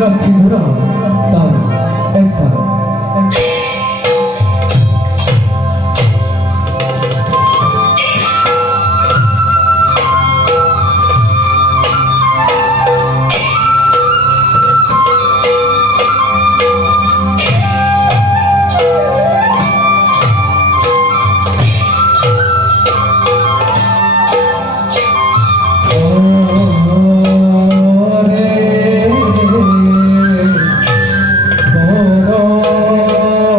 ৰাখি ধৰা তাৰ একটা Oh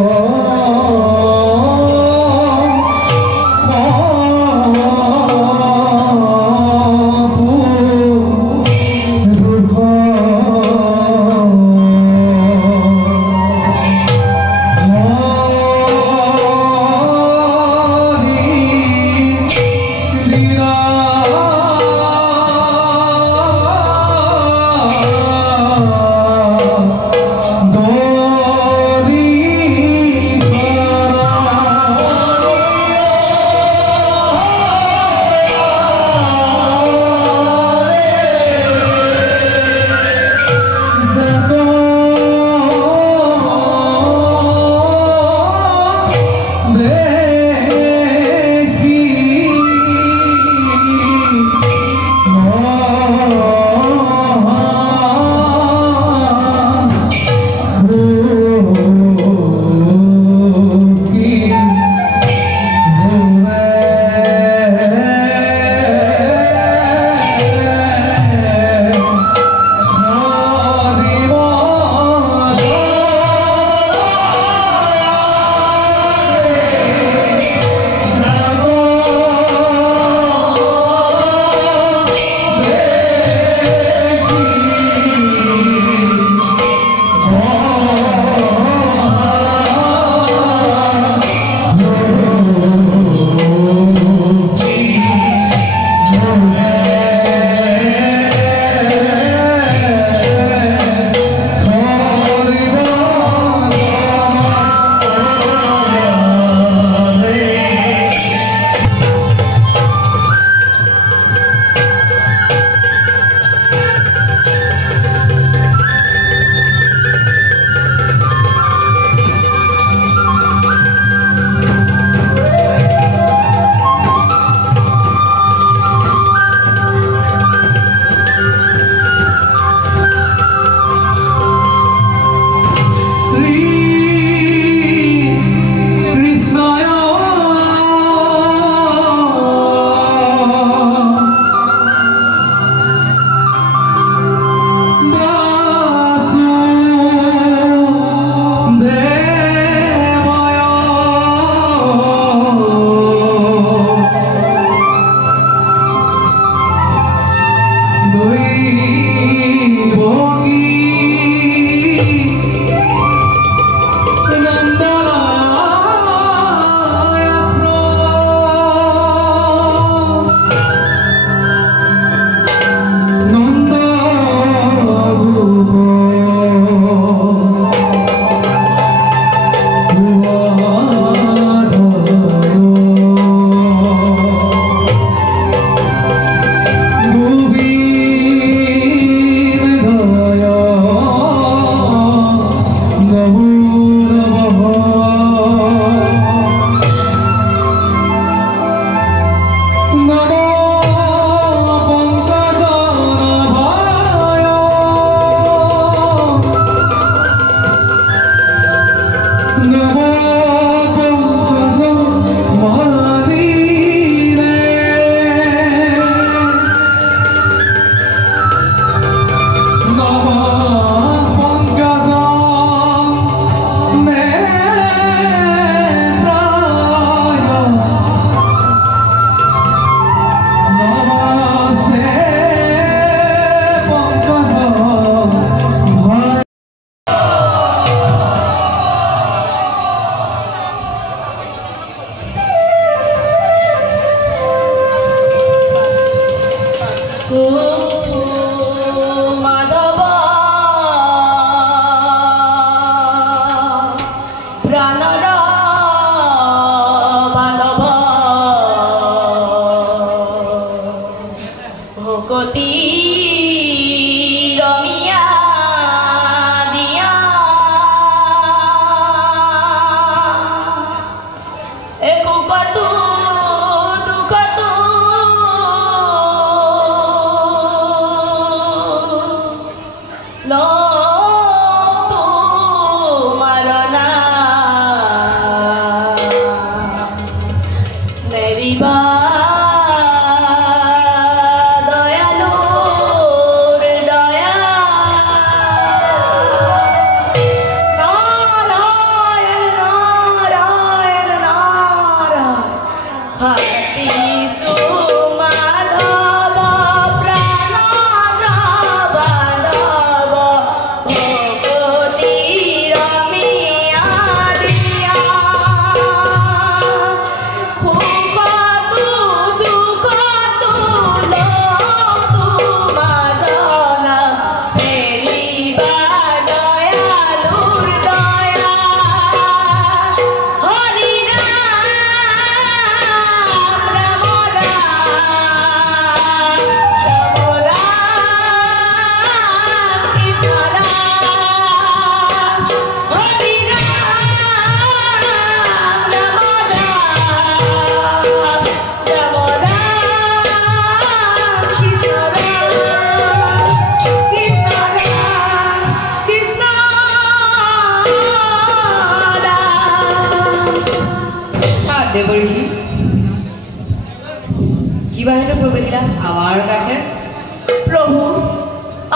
प्रभु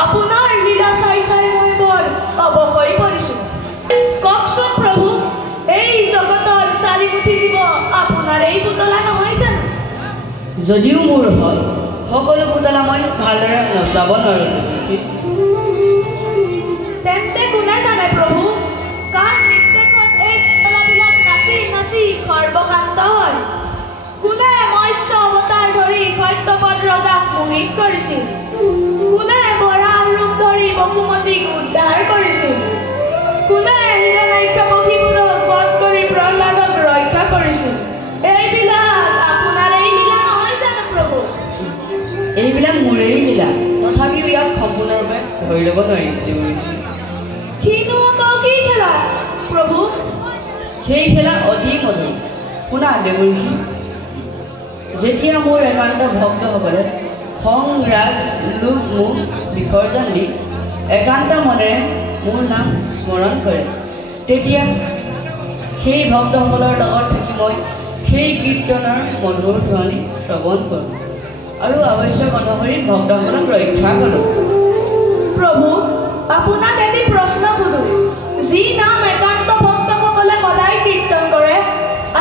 আপোনাৰ লীলা চাই চাই মই বৰ অবশ হৈ পৰিছো। কওকচোন প্ৰভু, এই জগতৰ চাৰিমুঠি জীৱ আপোনাৰ এই পুতলা নহয় জানো? যদিও মোৰ হয়, সকলো পুতলা মই ভালদৰে নচাব নোৱাৰো। তেন্তে কোনে জানে প্ৰভু, কাৰ নিৰ্দেশত এই পুতলাবিলাক নাচি নাচি সৰ্বশান্ত হয়? কোনে মৎস্য অৱতাৰ ধৰি সত্যপদ ৰজাক মোহিত কৰিছিল? কোনে বৰাহ ৰূপ ধৰি বসুমতীক উদ্ধাৰ কৰিছিল? কোনে হিৰণ্যকশিপুৰক বধ কৰি প্ৰহ্লাদক ৰক্ষা কৰিছিল? এইবিলাক আপোনাৰ এই লীলা নহয় জানো প্ৰভু? এইবিলাক মোৰেই লীলা, তথাপিও ইয়াক সম্পূৰ্ণৰূপে ধৰি ল'ব নোৱাৰি। কিনো আকৌ কি খেলা প্ৰভু? সেই খেলা অতি মধুৰ। শুনা দেৱৰী, যেতিয়া মোৰ একান্ত ভক্তসকলে খং ৰাগ লোভ মোহ বিসৰ্জন দি একান্ত মনেৰে মোৰ নাম স্মৰণ কৰে, তেতিয়া সেই ভক্তসকলৰ লগত থাকি মই সেই কীৰ্তনৰ মধুৰ ধ্বনি শ্ৰৱণ কৰোঁ আৰু আৱশ্যক অনুসৰি ভক্তসকলক ৰক্ষা কৰোঁ। প্ৰভু, আপোনাক এটি প্ৰশ্ন সোধো। যি নাম একান্ত ভক্তসকলে সদায় কীৰ্তন কৰে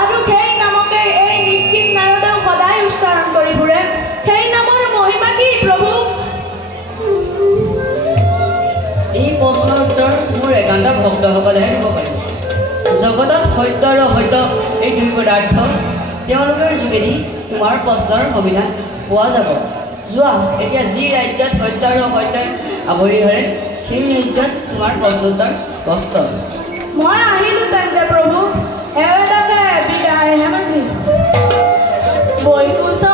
আৰু সেই নামকে এই নিক্ষিণ নাৰদেও সদায় উচ্চাৰণ কৰি ফুৰে, সেই নামৰ মহিমা কি প্ৰভু? এই প্ৰশ্নৰ উত্তৰ মোৰ একান্ত ভক্তসকলেহে দিব পাৰে। জগতত সত্য আৰু অসত্য এই দুই পদাৰ্থ, তেওঁলোকৰ যোগেদি তোমাৰ প্ৰশ্নৰ সমাধান পোৱা যাব। যোৱা, এতিয়া যি ৰাজ্যত সত্য আৰু অসত্যই আৱৰি ধৰে, সেই ৰাজ্যত তোমাৰ প্ৰশ্নোত্তৰ স্পষ্ট। মই আহিলো তেন্তে প্ৰভু, এৱেদাকে বিদায় হেমন্তি। বৈকুণ্ঠ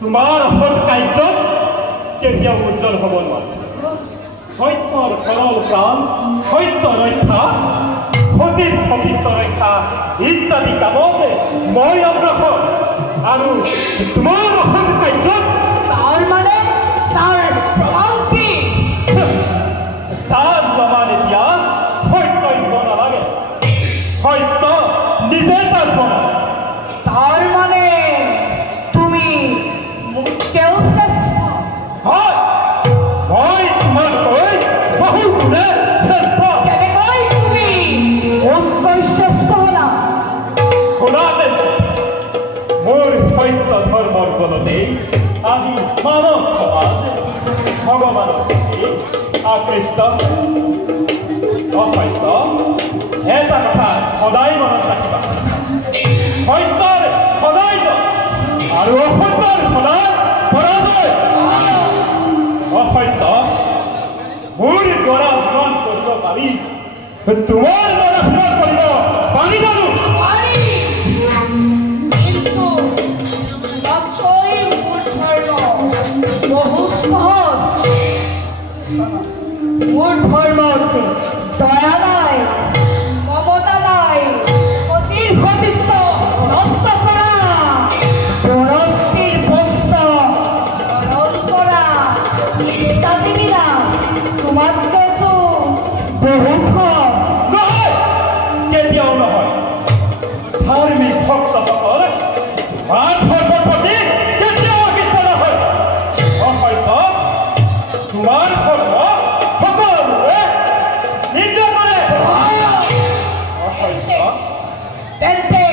তোমাৰ সৎ কাৰ্য কেতিয়াও উজ্জ্বল হ'ব নোৱাৰে। সত্যৰ সৰল প্ৰাণ, সত্য ৰক্ষা, সতীৰ পবিত্ৰ ৰক্ষা ইত্যাদি কামতে মই অগ্ৰসৰ। আৰু তোমাৰ সৎ কাৰ্যত তাৰ মানে তাৰ প্ৰমাণ কি? তাৰ প্ৰমাণ এতিয়া সত্য দিব নালাগে, সত্য নিজে তাৰ প্ৰমাণ। তাৰ মানে তুমি মোতকেও শ্ৰেষ্ঠ। হয়, মই তোমাতকৈ বহু গুণে শ্ৰেষ্ঠ। কেনেকৈ তুমি মোতকৈ শ্ৰেষ্ঠ হলা? শুনাতে মোৰ সত্য ধৰ্মৰ বলতেই আজি মানৱ সমাজ ভগৱানৰ প্ৰতি আকৃষ্ট। অসত্য এটা কথা সদায় মনত ৰাখিবা, সত্যৰ সদায় জয় আৰু অসত্যৰ সদায় পৰাজয়। অসত্য মোৰ দ্বাৰা পূৰণ কৰিব পাৰি, তোমাৰ দ্বাৰা পূৰণ কৰিব পাৰি জানো? কিন্তু তোমাতকৈ মোৰ ধৰ্ম বহুত সহজ। মোৰ ধৰ্মত দয়া নাই, মমতা নাই, সতীৰ সতীত্ব নষ্ট কৰা, পৰস্তিৰ বস্ত্ৰ হৰণ কৰা ইত্যাদিবিলাক তোমাতকৈতো বহুত সহজ। নহয়, কেতিয়াও নহয়। ধাৰ্মিক ভক্তসকল আন ধৰ্মৰ প্ৰতি কেতিয়াও আকৃষ্ট নহয়। অসত্য তোমাৰ ধৰ্ম সকলোৱে নিন্দা কৰে। অসত্য তেন্তে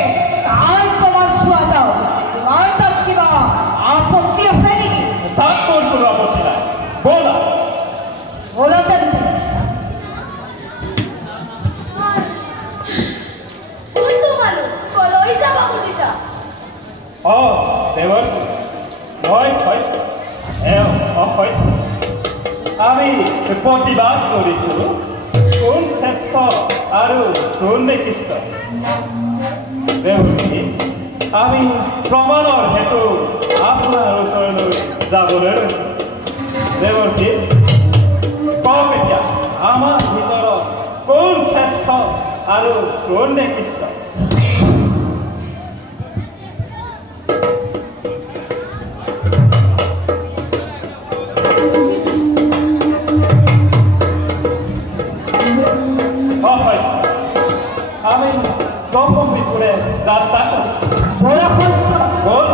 তাৰ প্ৰমাণ চোৱা যাওক। তোমাৰ তাত কিবা আপত্তি আছে নেকি? তাত মোৰ কোনো আপত্তি নাই, ব'লা। বলা তেন্তে। কোনটো মানুহ কলৈ যাব খুজিছা? দেৱৰ মই সত্য, এওঁ অসত্য। আমি প্ৰতিবাদ কৰিছোঁ কোন শ্ৰেষ্ঠ আৰু কোন নিকৃষ্ট। দেৱী, আমি প্ৰমাণৰ হেতু আপোনাৰ ওচৰলৈ যাবলৈ লৈছোঁ। দেৱী, কওক এতিয়া আমাৰ ভিতৰত কোন শ্ৰেষ্ঠ আৰু কোন নিকৃষ্ট? আমি দমদম বিপুৰে যাত্ৰা কৰি। বল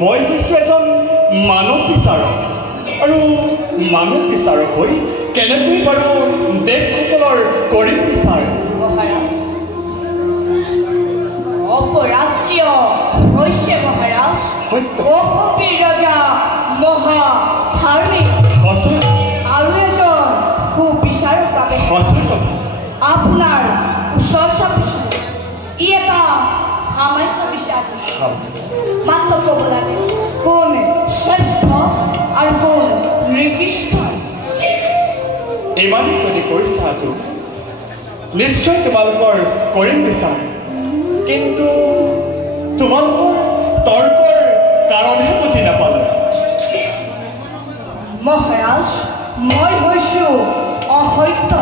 মই কিছু এজন মানৱ বিচাৰক আৰু মানৱ বিচাৰক হৈ কেনেকৈ বাৰু দেশসকলৰ কৰিম বিচাৰ মহাৰাজ অপৰাজ্য হৈছে মহাৰাজ সত্য অসপীৰ ৰজা মহা ধাৰ্মিক সঁচা আৰু এজন সুবিচাৰক বাবে সঁচা কথা আপোনাৰ ওচৰ চাপিছোঁ ই এটা সামান্য বিচাৰ মাত্ৰ ক'ব লাগে কোন শ্ৰেষ্ঠ আৰু কোন নিকৃষ্ট ইমান যদি কৰিছা আজো নিশ্চয় তোমালোকৰ কৰিম বিচাৰ কিন্তু তোমালোকৰ তৰ্কৰ কাৰণহে বুজি নাপালোঁ মহাৰাজ মই হৈছোঁ অসত্য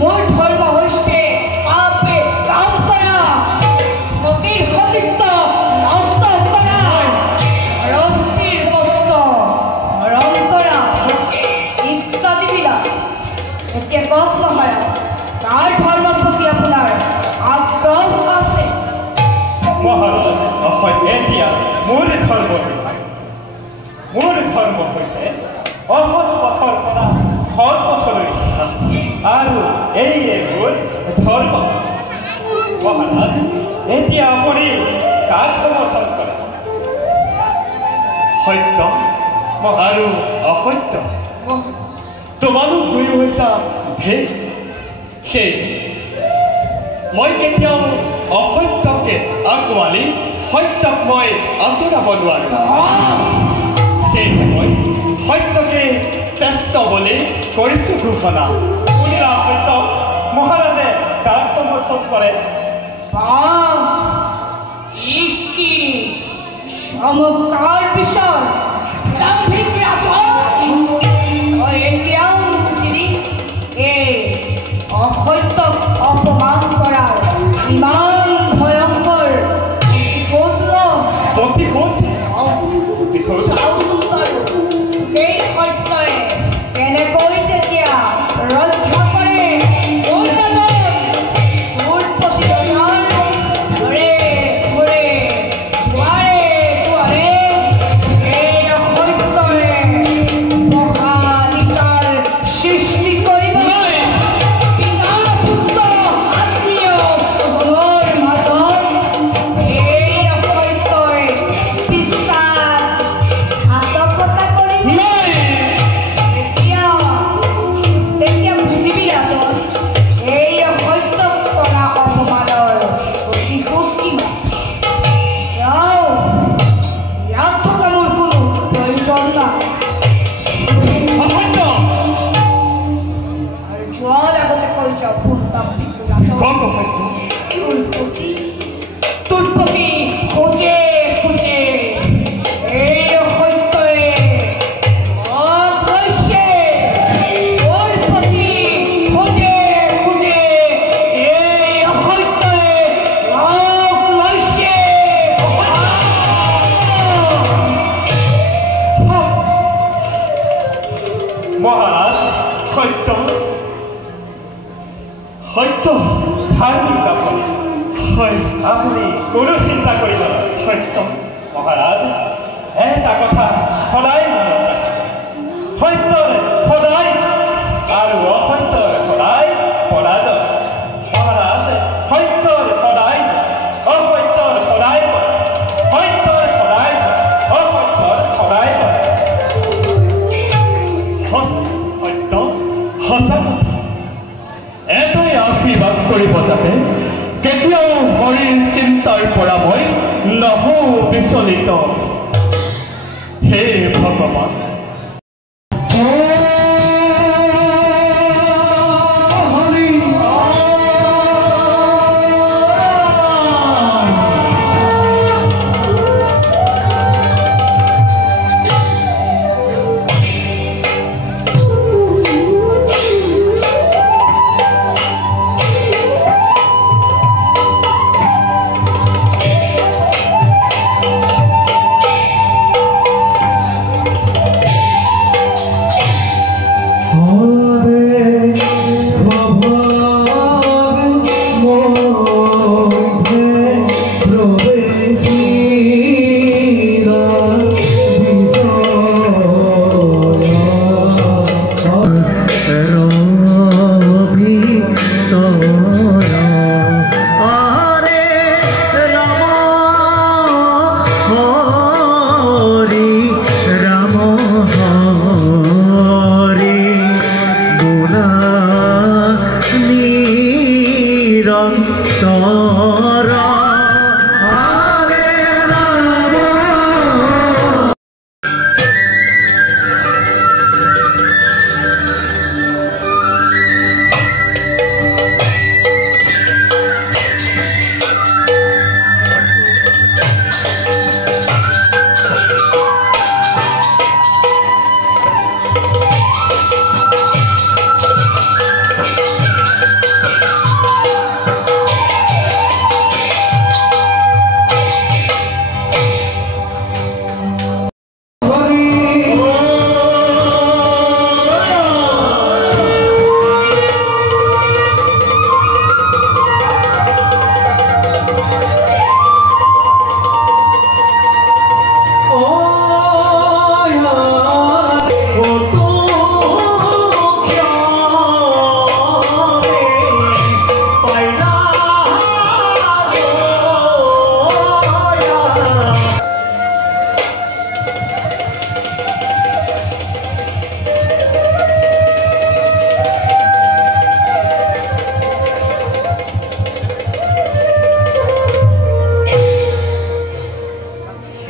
মোৰ ধৰ্ম হৈছে পাপে কাম কৰা সতীৰ সতীত্ব নষ্ট কৰা ৰস্তিৰ বস্ত হৰণ কৰা ইত্যাদিবিলাক এতিয়া কওক মহাৰাজ কাৰ ধৰ্মৰ প্ৰতি আপোনাৰ আগ্ৰহ আছে মহাৰাজ এতিয়া মোৰ ধৰ্ম হৈছে অসৎ পথৰ পৰা সৎ পথলৈ আৰু এইয়ে মোৰ ধৰ্ম মহাৰাজ এতিয়া আপুনি কাক সমৰ্থন কৰে সত্য আৰু অসত্য তোমালোক দুয়ো হৈছা ভেদ সেই মই কেতিয়াও অসত্যকে আঁকোৱালি সত্যক মই আঁতৰাব নোৱাৰোঁ সেয়েহে মই সত্যকে শ্ৰেষ্ঠ বুলি কৰিছোঁ ঘোষণা সত্য মহাৰাজে কাক সমৰ্থন কৰে চমৎকাৰ পিছত এতিয়াও নুবুজিলি এই অসত্যক অপমান কৰাৰ ইমান ভয়ংকৰ এই সত্যই কেনেকৈ তেতিয়া ৰক্ষা কৰে সত্য ধাৰ্মিক আপুনি হয় আপুনি কোনো চিন্তা কৰিব সত্য মহাৰাজ এটা কথা সদায় মনত সত্যৰে সদায় আৰু অসত্যৰে সদায় পৰাজয় মহাৰাজ সত্যৰ সদায় অসত্যৰ সদায় সত্যৰ সদায় অসত্যৰ সদায় সত্য সঁচা এটাই আশীৰ্বাদ কৰিব যাতে কেতিয়াও হৰিৰ চিন্তাৰ পৰা মই নহওঁ বিচলিত হে ভগৱান নিৰন্তৰ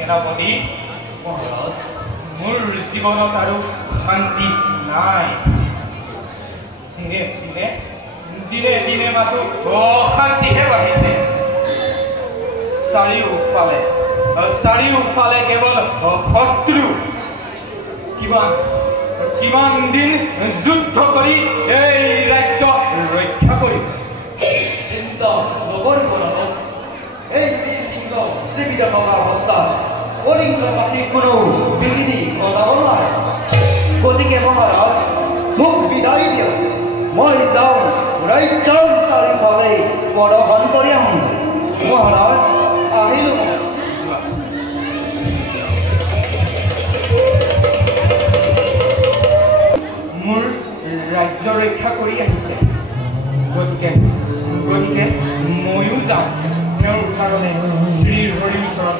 সেনাপতি মহাৰাজ মোৰ জীৱনত আৰু শান্তি নাই দিনে দিনে দিনে দিনে মাথো অশান্তিহে বাঢ়িছে চাৰিওফালে কেৱল শত্ৰু কিমান দিন যুদ্ধ কৰি এই ৰাজ্য ৰক্ষা কৰিম চিন্তা নকৰিব এই জীৱিত থকা অৱস্থা কলিংগ মাটিৰ কোনো বিৰোধী ঘটাব নোৱাৰে গতিকে মহাৰাজ মোক বিদায় দিয়ক মই যাওঁ ৰাজ্যৰ চাৰিওফালে প্ৰদৰ্শন কৰি আহোঁ মহাৰাজ আহিলোঁ মোৰ ৰাজ্য ৰক্ষা কৰি আহিছে গতিকে ময়ো যাওঁ তেওঁৰ কাৰণে শ্ৰীহৰিৰ ওচৰত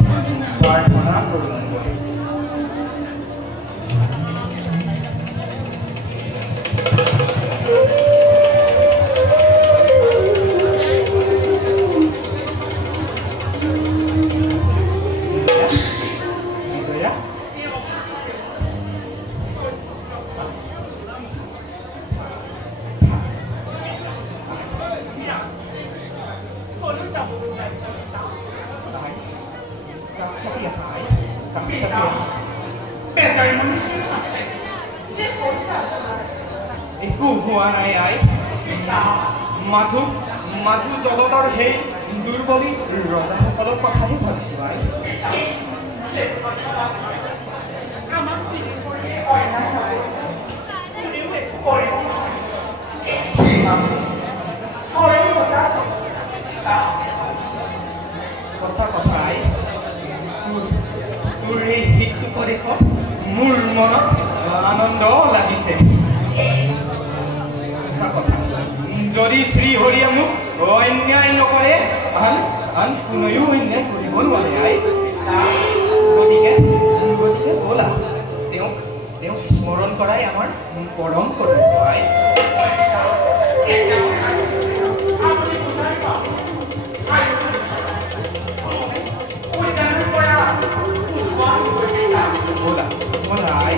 প্ৰাৰ্থনা কৰোঁ একো হোৱা নাই আই মাথো জগতৰ সেই দুৰ্বলী ৰজাসকলৰ কথাহে ভাবিছোঁ আই সঁচা কথা আই তোৰ এই হিতটো দেখি মোৰ মনত আনন্দ লাগিছে যদি শ্ৰীহৰিয়ে মোক অন্যায় নকৰে আন কোনেও অন্যায় কৰিব নোৱাৰে আই গতিকে ব'লা তেওঁক স্মৰণ কৰাই আমাৰ পৰম কৰ্তব্য আই ব'লা আই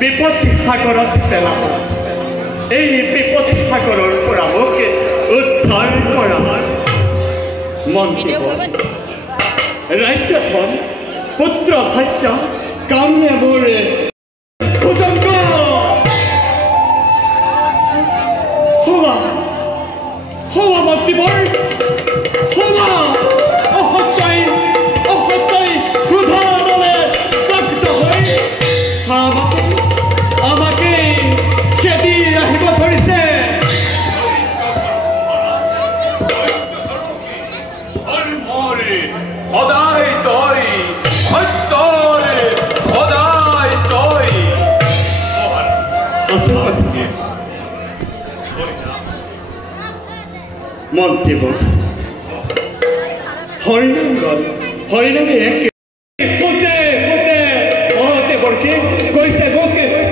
বিপদ সাগৰত পেলাব এই বিপদ সাগৰৰ পৰা মোক উদ্ধাৰ কৰা মন্ত্ৰী ৰাজ্যখন পুত্ৰ ভাজ্য কামে মোৰ ভুজংগ হওয়া মন্ত্ৰী শক্তিবোৰ সভা অসত্যই ক্ৰোধৰ দলে দগ্ধ হৈ আমাকে খেদি আহিব ধৰিছে। সদায় জয়, সত্যৰে সদায় জয়। মন্ত্ৰীবোৰ হৰিনামে কৈছে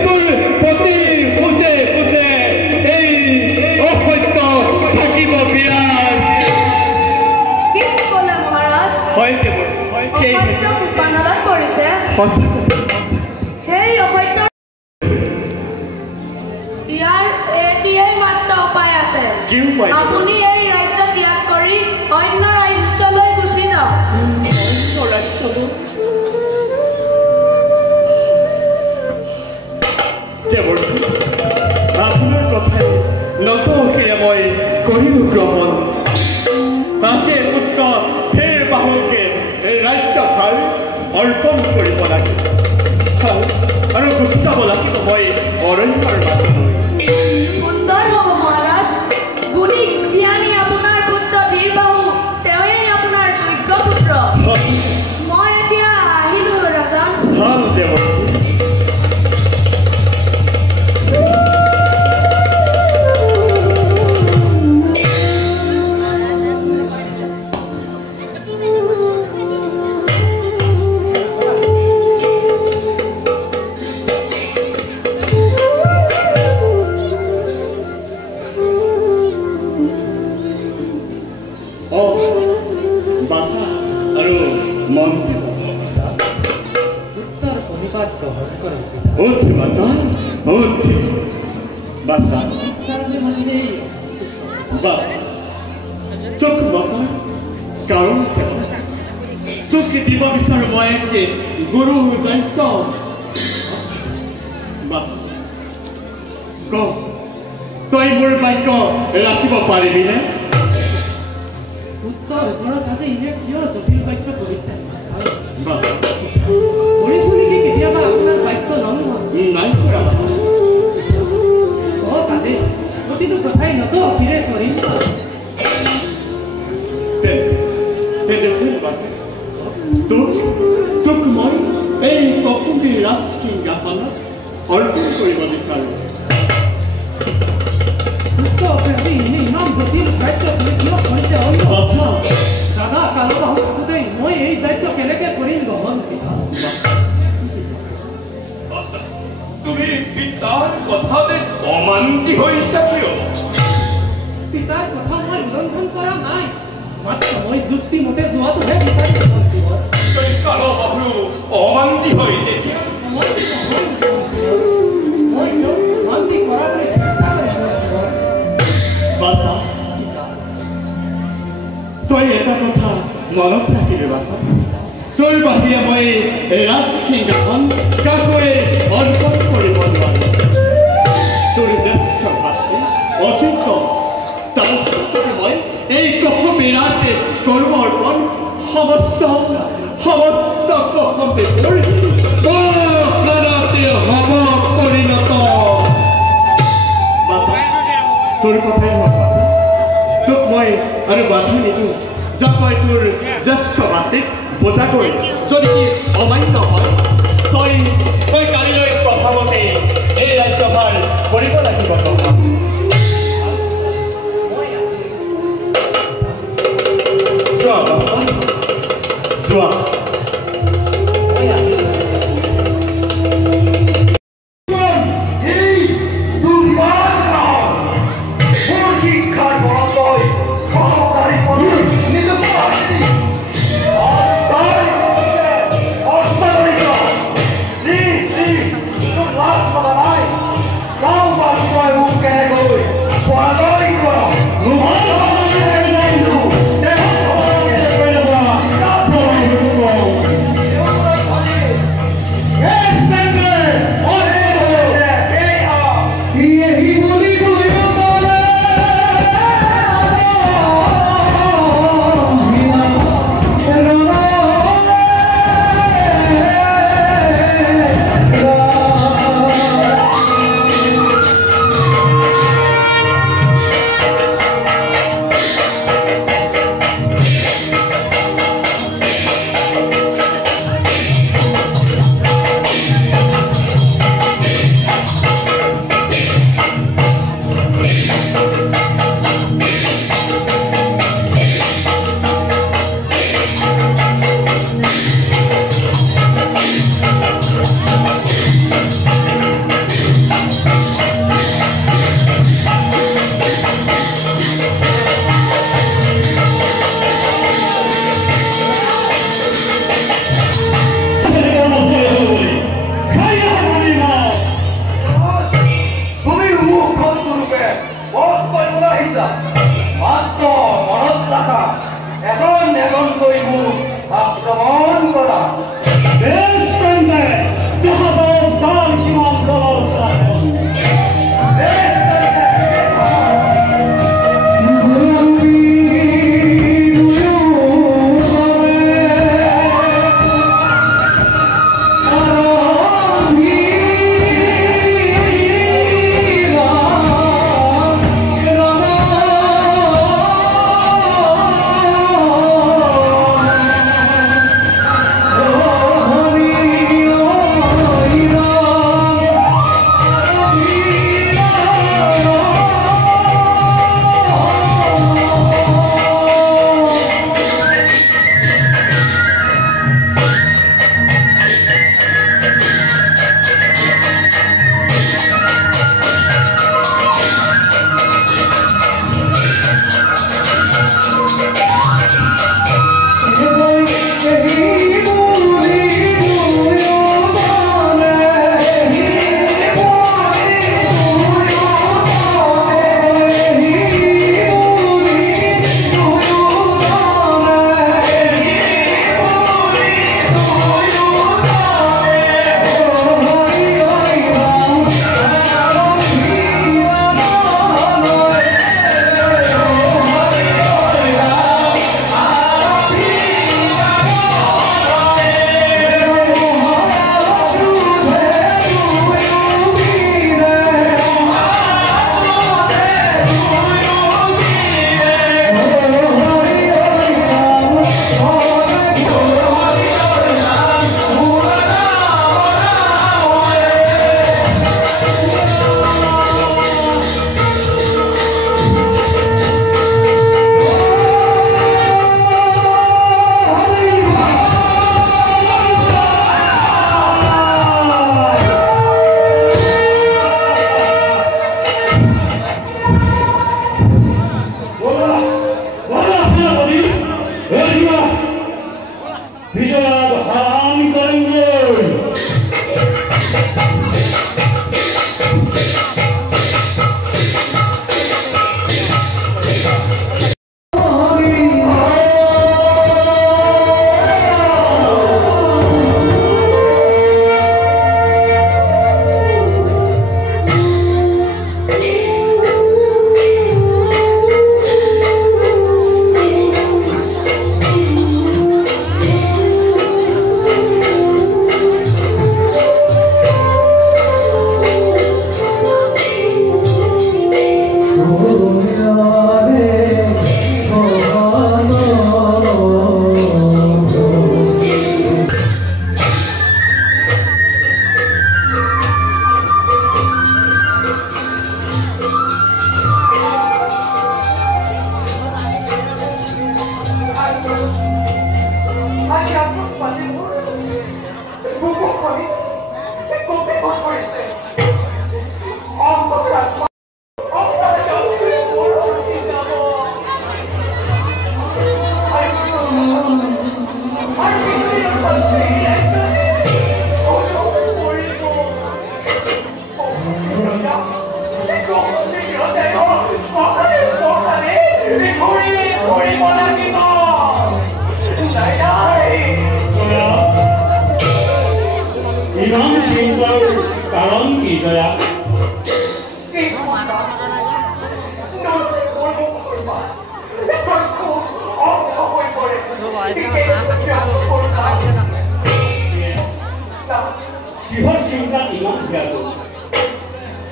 তোৰ পতি পূজে এই অসত্য থাকিব বিৰাজ। কি ক'লে মহাৰাজ? অসত্য উপানলত পৰিছে। সেই অসত্য ইয়াৰ এতিয়াই মাত্ৰ উপায় আছে। আপুনি এই ৰাজ্য ত্যাগ কৰি অন্য ৰাজ্যলৈ গুচি যাওক। আপোনাৰ কথাই নতশিৰে মই কৰিলোঁ গ্ৰহণ। আজি পুত্ৰ ফেৰ বাহুকে ৰাজ্যভাৰ অৰ্পণ কৰিব লাগিব আৰু গুচি যাব লাগিব মই অৰণ্যৰ মাজলৈ। সুন্দৰ হ'ব মহাৰাজ। গুণী জ্ঞানী আপোনাৰ পুত্ৰ বীৰবাহু, তেওঁৱেই আপোনাৰ যোগ্য পুত্ৰ। মই এতিয়া আহিলোঁ ৰাজন। ভাল দেৱ। তোকে দিব বিচাৰো মই একে গুৰু দায়িত্ব। তই মোৰ বাক্য ৰাখিব পাৰিবিনে? উত্তৰ ঘৰত আজি ইনে কিয় জটিল বাক্য কৰিছে? কৰিছো নেকি কেতিয়াবা আপোনাৰ বাক্য নাই কৰা তাতে প্ৰতিটো কথাই নতশিৰে কৰিম। তোক মই এই ককুটিৰ ৰাজসিংহাসনত অৰ্পণ কৰিব বিচাৰোঁ। ইমান জটিল দায়িত্ব তুমি কিয় কৰিছে? দাদা কালবাহু থাকোঁতে মই এই দায়িত্ব কেনেকৈ কৰিম গ্ৰহণ? তুমি পিতাৰ কথাতে অমান্তি হৈছা কিয়? পিতাৰ কথা মই উল্লংঘন কৰা নাই, মাত্ৰ মই যুক্তিমতে যোৱাটোহে বিচাৰিছোঁ। তই কালবাহু অমান্তি হৈ তেতিয়া মই অমান্তি কৰাবলৈ চেষ্টা কৰিছোঁ। তই এটা কথা মনত ৰাখিবি বাছা, তোৰ বাহিৰে মই ৰাজসিংহাসন কাকোৱে অৰ্পণ কৰিব নোৱাৰো। তোৰ জ্যেষ্ঠ ভাতৃ অযোগ্য তাৰ মই এই ককপি ৰাজে কৰ্ম অৰ্পণ সমস্ত ককপিবোৰ হব পৰিণত। তোৰ কথাই হওক বাছা, তোক মই আৰু বাধা নিদিওঁ যে তই তোৰ জ্যেষ্ঠ ভাতৃক বোজা কৰি যদি অমান্য হয় তই কালিলৈ প্ৰভাৱতে এই ৰাজ্যভাৰ কৰিব লাগিব। যোৱা বাছা যোৱা। Não, mas foi um pego.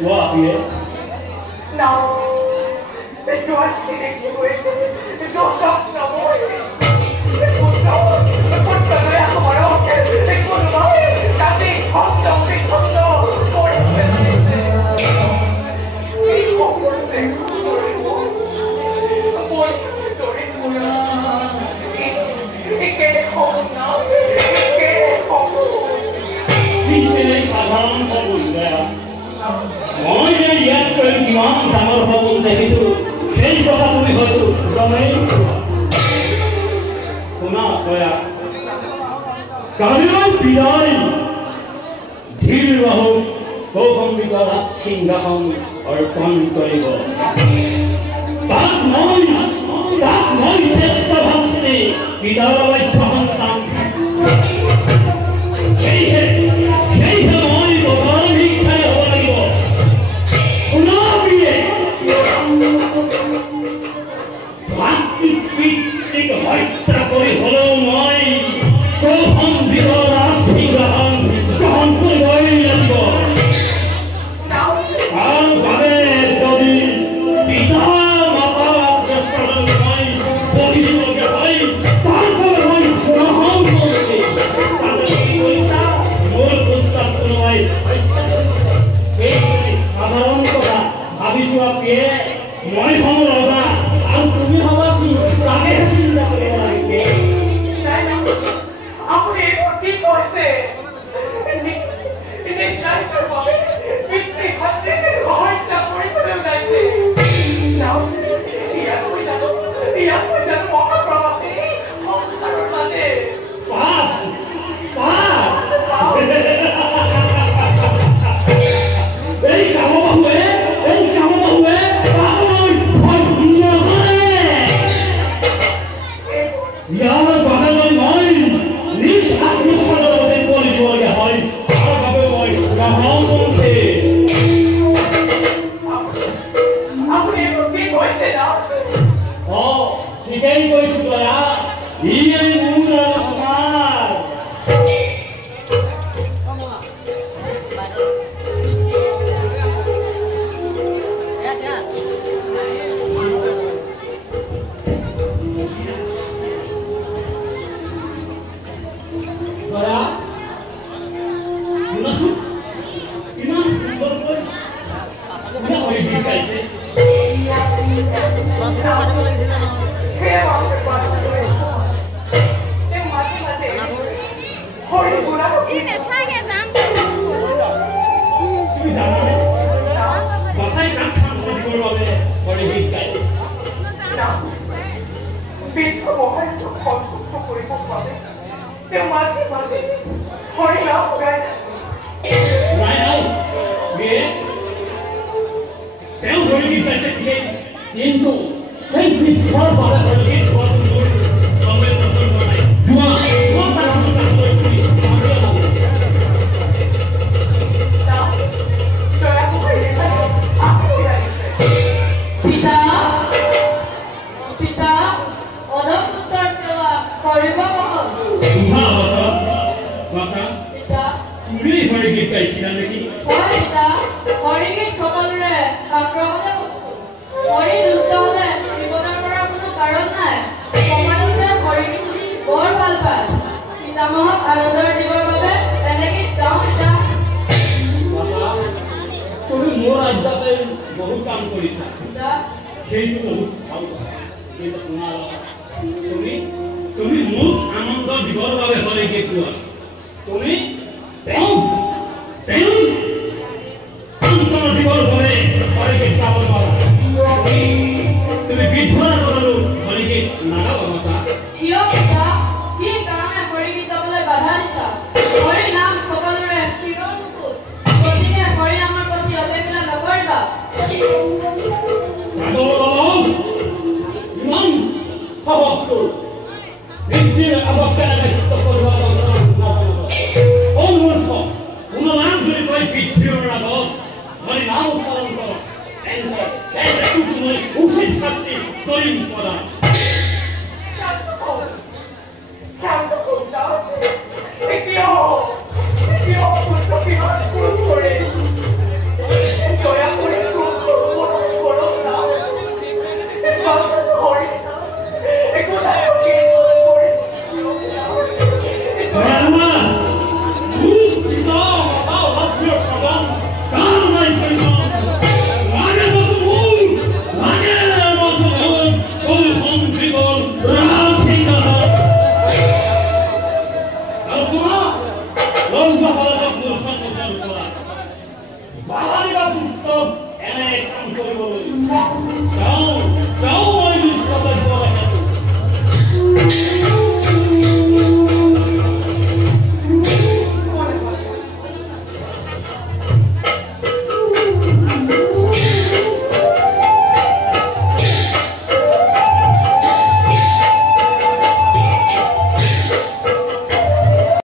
কোৱা বিয়ে সাধাৰণ সপোন মই যে ইয়াতকৈ কিমান ডাঙৰ সপোন দেখিছোঁ সেই কথা তুমি হয়তো গমেই শুনা দয়া কালিলৈ বিদায় ধীৰ বাহু কৌশম্বিক ৰাজসিংহাসন অৰ্পণ কৰিব তাত মই শ্ৰেষ্ঠ ভক্তি বিদায় বাধ্য সন্তান সেইহে মই বছৰ শিক্ষাই হ'ব লাগিব শুনাবিয়ে ভাতৃপিতৃক হত্যা কৰি হ'লেও মই কৌশম্বিক ৰাজসিংহাসন গ্ৰহণ কৰিবই লাগিব তাৰ বাবে যদি পিতা মাতাৰ আদৰ্শলৈ মই পঢ়িবলগীয়া হয় তাৰ বাবে মই গ্ৰহণ কৰিছোঁ মোৰ পুত্ৰক কোনোবাই সাধাৰণ কথা ভাবিছোঁ আপীয়ে মই হম ৰজা আৰু তুমি হবা কি তাকে চিন্তা কৰিব লাগে আপুনি কি কৈছে ঠিকেই কৈছো দয়া ইয়ে মোৰ আৰু তোমাৰ দয়া শুনাচোন ইমান সুন্দৰকৈ কোনে হৈ শিকাইছে তুমি জানানে বাছাই কাম কাম কৰিবৰ বাবে হৰি গীত গায় নাই তেওঁ হৰি গীত গাইছে ঠিকেই কিন্তু সেই গীতৰ বাবে হৰি গীত গোৱাটো মোৰ কমেই পচন্দ নাই পিতা অলপ উত্তৰ কৰিব পিতা তুমি হৰি গীত গাইছিলা নেকি হয় পিতা হৰি গীত সকলোৰে আক্ৰমণে বস্তু হৰি দুষ্ট হলে বিপদৰ পৰা কোনো কাৰণ নাই সমাজে হৰি গীত শুনি বৰ ভাল পায় পিতামহক আদৰ দিবৰ বাবে এনে গীত গাওঁ পিতা তুমি মোৰ ৰাজ্যতে বহুত কাম কৰিছা পিতা সেইটো বহুত ভাল কথা কিন্তু তুমি মোক আনন্দ দিবৰ বাবে হৰি গীত গোৱা তুমি অন্তৰ দিবৰ বাবে হৰি গীত গাব নোৱাৰা তুমি বিধৰা কৰালো হৰি গীত নাগাবা কিয় পিতা কি কাৰণে হৰি গীত গাবলৈ বাধা দিছা হৰি নাম সকলোৰে শিৰৰ মুকুট গতিকে হৰি নামৰ প্ৰতি অৱহেলা নকৰিবা ইমান সাহসটোৰ বৃদ্ধিৰ অৱস্থা অনুমূৰ্খ কোনো নাম যদি কয় বৃদ্ধিৰ আগত হৰি নাম উচ্চাৰণ কৰ মই উচিত শাস্তি কৰিম পৰা Yo বাচ্চা